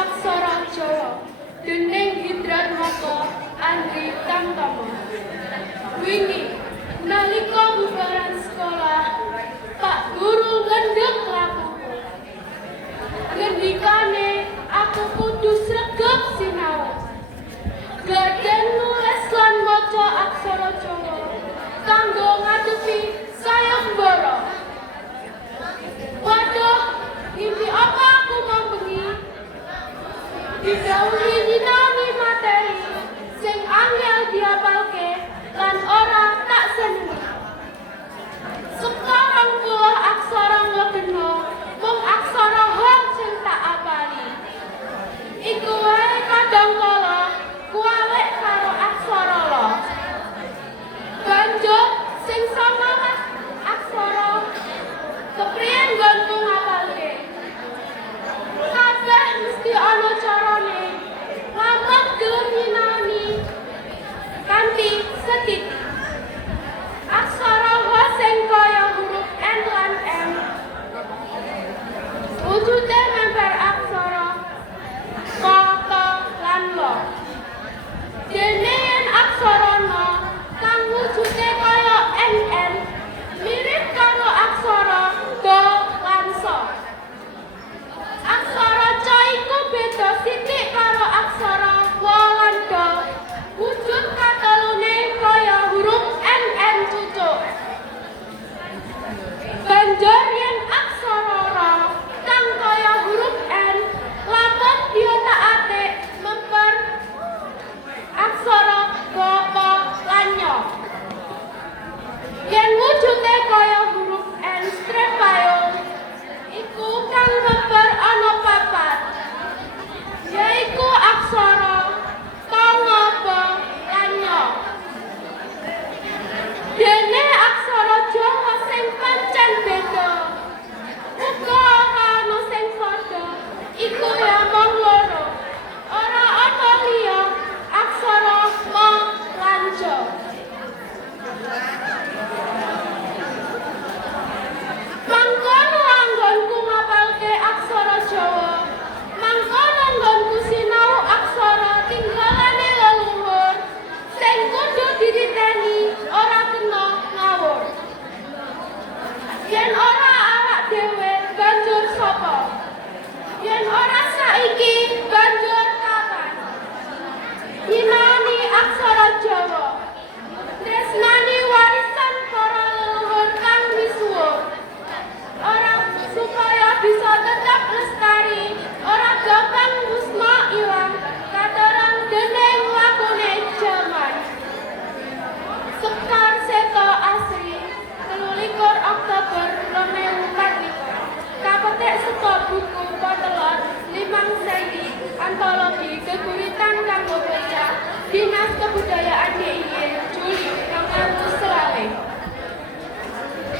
aksara Jawa dening Hidratmoko Andri Tamtama. Wingi nalika bubaran sekolah Pak Guru ngendhek lakuku. Ngendikane aku kudu sregep sinau. Gladhen nulis lan maca aksara Jawa kanggo ngadepi sayembara. Waduh, mimpi apa aku mau bengi? Didhawuhi nyinaoni materi sing angel diapalke lan ora tak senengi. Sekarang puluh aksara ngledeno